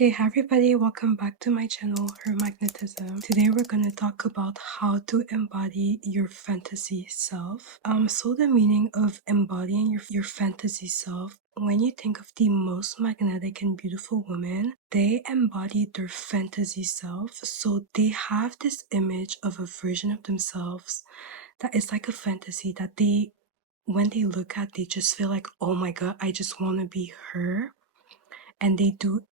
Okay, hi everybody, welcome back to my channel, Her Magnetism. Today we're going to talk about how to embody your fantasy self. So the meaning of embodying your fantasy self, when you think of the most magnetic and beautiful women, they embody their fantasy self. So they have this image of a version of themselves that is like a fantasy that when they look at, they just feel like, oh my god, I just want to be her. And they do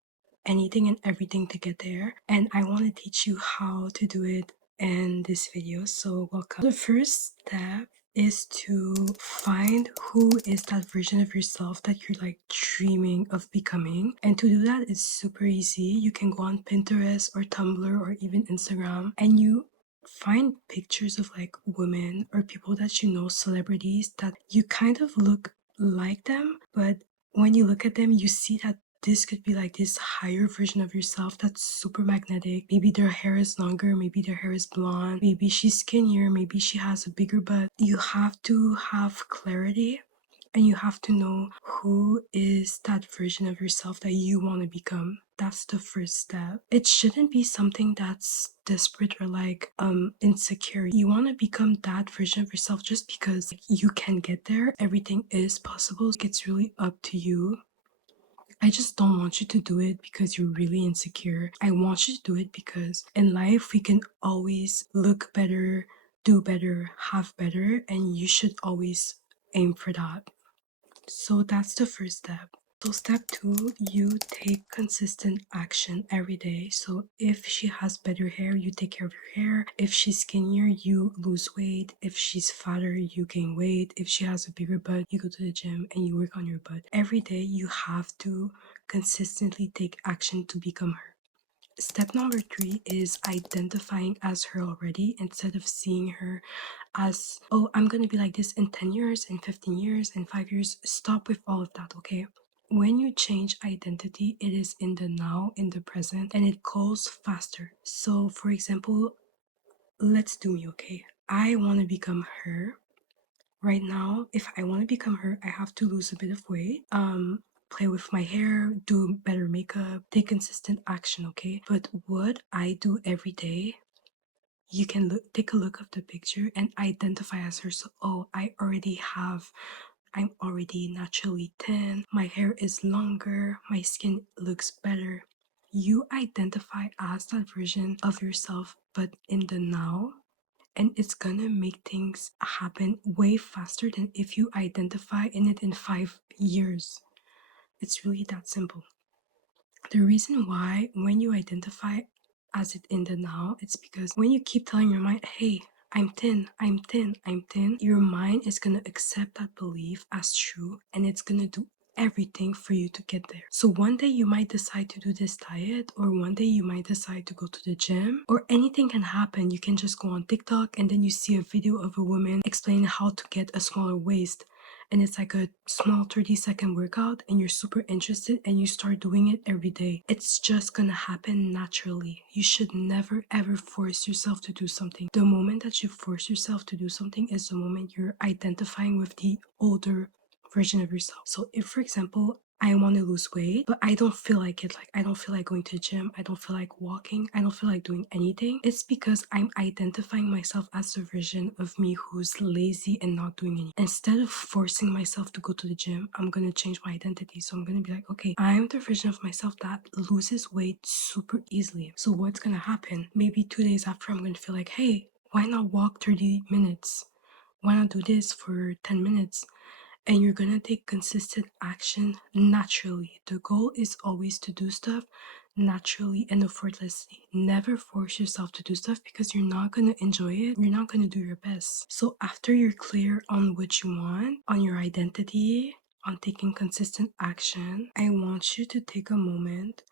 anything and everything to get there, and I want to teach you how to do it in this video. So welcome. The first step is to find who is that version of yourself that you're like dreaming of becoming. And to do that, it's super easy. You can go on Pinterest or Tumblr or even Instagram, and you find pictures of like women or people that you know, celebrities that you kind of look like them, but when you look at them, you see that this could be like this higher version of yourself that's super magnetic. Maybe their hair is longer, maybe their hair is blonde, maybe she's skinnier, maybe she has a bigger butt. You have to have clarity, and you have to know who is that version of yourself that you want to become. That's the first step. It shouldn't be something that's desperate or like insecure. You want to become that version of yourself just because like, you can get there. Everything is possible. It's really up to you. I just don't want you to do it because you're really insecure. I want you to do it because in life we can always look better, do better, have better, and you should always aim for that. So that's the first step. So step 2, you take consistent action every day. So if she has better hair, you take care of your hair. If she's skinnier, you lose weight. If she's fatter, you gain weight. If she has a bigger butt, you go to the gym and you work on your butt. Every day you have to consistently take action to become her. Step number 3 is identifying as her already instead of seeing her as, oh, I'm gonna be like this in 10 years, in 15 years, in 5 years. Stop with all of that, okay? When you change identity, it is in the now, in the present, and it goes faster. So, for example, let's do me, okay? I want to become her. Right now, if I want to become her, I have to lose a bit of weight, play with my hair, do better makeup, take consistent action, okay? But what I do every day, you can take a look of the picture and identify as her. So, oh, I'm already naturally thin, my hair is longer, my skin looks better. You identify as that version of yourself, but in the now, and it's gonna make things happen way faster than if you identify in it in 5 years. It's really that simple. The reason why when you identify as it in the now, it's because when you keep telling your mind, hey, I'm thin, I'm thin, I'm thin, your mind is gonna accept that belief as true, and it's gonna do everything for you to get there. So one day you might decide to do this diet, or one day you might decide to go to the gym, or anything can happen. You can just go on TikTok and then you see a video of a woman explaining how to get a smaller waist, and it's like a small 30-second workout, and you're super interested and you start doing it every day. It's just gonna happen naturally. You should never ever force yourself to do something. The moment that you force yourself to do something is the moment you're identifying with the older version of yourself. So if, for example, I want to lose weight, but I don't feel like it. Like, I don't feel like going to the gym. I don't feel like walking. I don't feel like doing anything. It's because I'm identifying myself as the version of me who's lazy and not doing anything. Instead of forcing myself to go to the gym, I'm going to change my identity. So I'm going to be like, okay, I'm the version of myself that loses weight super easily. So what's going to happen? Maybe 2 days after, I'm going to feel like, hey, why not walk 30 minutes? Why not do this for 10 minutes? And you're gonna take consistent action naturally. The goal is always to do stuff naturally and effortlessly. Never force yourself to do stuff because you're not gonna enjoy it. You're not gonna do your best. So after you're clear on what you want, on your identity, on taking consistent action, I want you to take a moment.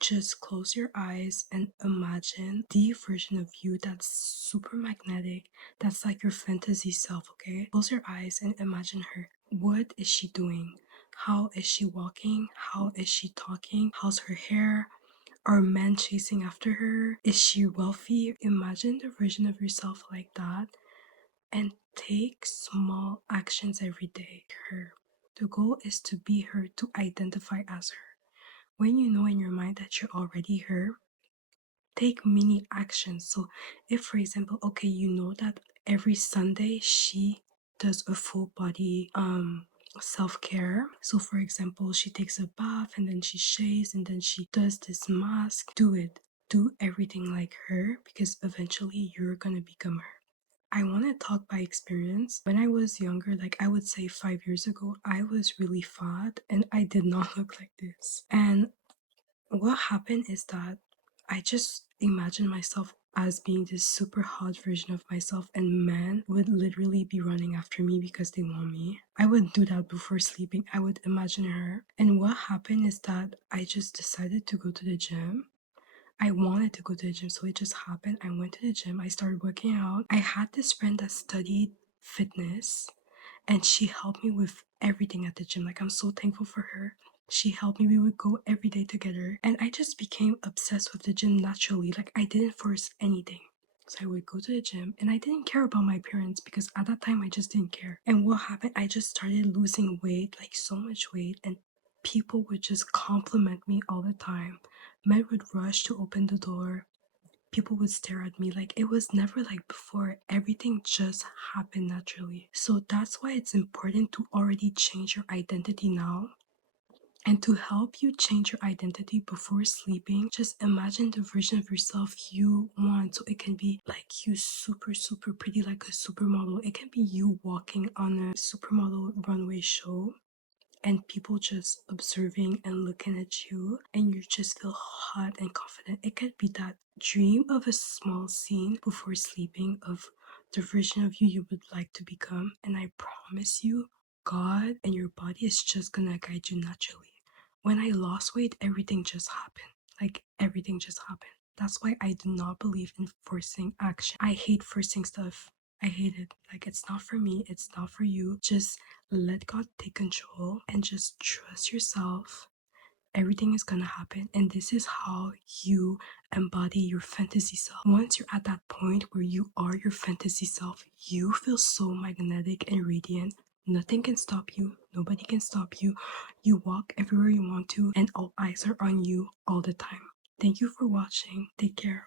Just close your eyes and imagine the version of you that's super magnetic, that's like your fantasy self, okay? Close your eyes and imagine her. What is she doing? How is she walking? How is she talking? How's her hair? Are men chasing after her? Is she wealthy? Imagine the version of yourself like that and take small actions every day. Her. The goal is to be her, to identify as her. When you know in your mind that you're already her, take mini actions. So if for example, okay, you know that every Sunday she does a full body self-care. So for example, she takes a bath and then she shaves and then she does this mask. Do it. Do everything like her, because eventually you're gonna become her. I want to talk by experience. When I was younger, like I would say 5 years ago, I was really fat and I did not look like this. And what happened is that I just imagined myself as being this super hot version of myself, and men would literally be running after me because they want me. I would do that before sleeping. I would imagine her. And what happened is that I just decided to go to the gym. I wanted to go to the gym, so it just happened. I went to the gym, I started working out. I had this friend that studied fitness and she helped me with everything at the gym. Like, I'm so thankful for her. She helped me. We would go every day together. And I just became obsessed with the gym naturally. Like, I didn't force anything. So I would go to the gym and I didn't care about my appearance because at that time I just didn't care. And what happened, I just started losing weight, like so much weight, and people would just compliment me all the time. Men would rush to open the door. People would stare at me. Like, it was never like before. Everything just happened naturally. So that's why it's important to already change your identity now. And to help you change your identity before sleeping, just imagine the version of yourself you want. So it can be like you super, super pretty, like a supermodel. It can be you walking on a supermodel runway show and people just observing and looking at you, and you just feel hot and confident. It could be that dream of a small scene before sleeping of the version of you you would like to become, and I promise you, God and your body is just gonna guide you naturally. When I lost weight, everything just happened. Like, everything just happened. That's why I do not believe in forcing action. I hate forcing stuff. I hate it. Like, it's not for me, it's not for you. Just let God take control and just trust yourself. Everything is gonna happen, and this is how you embody your fantasy self. Once you're at that point where you are your fantasy self, you feel so magnetic and radiant. Nothing can stop you, nobody can stop you. You walk everywhere you want to, and all eyes are on you all the time. Thank you for watching. Take care.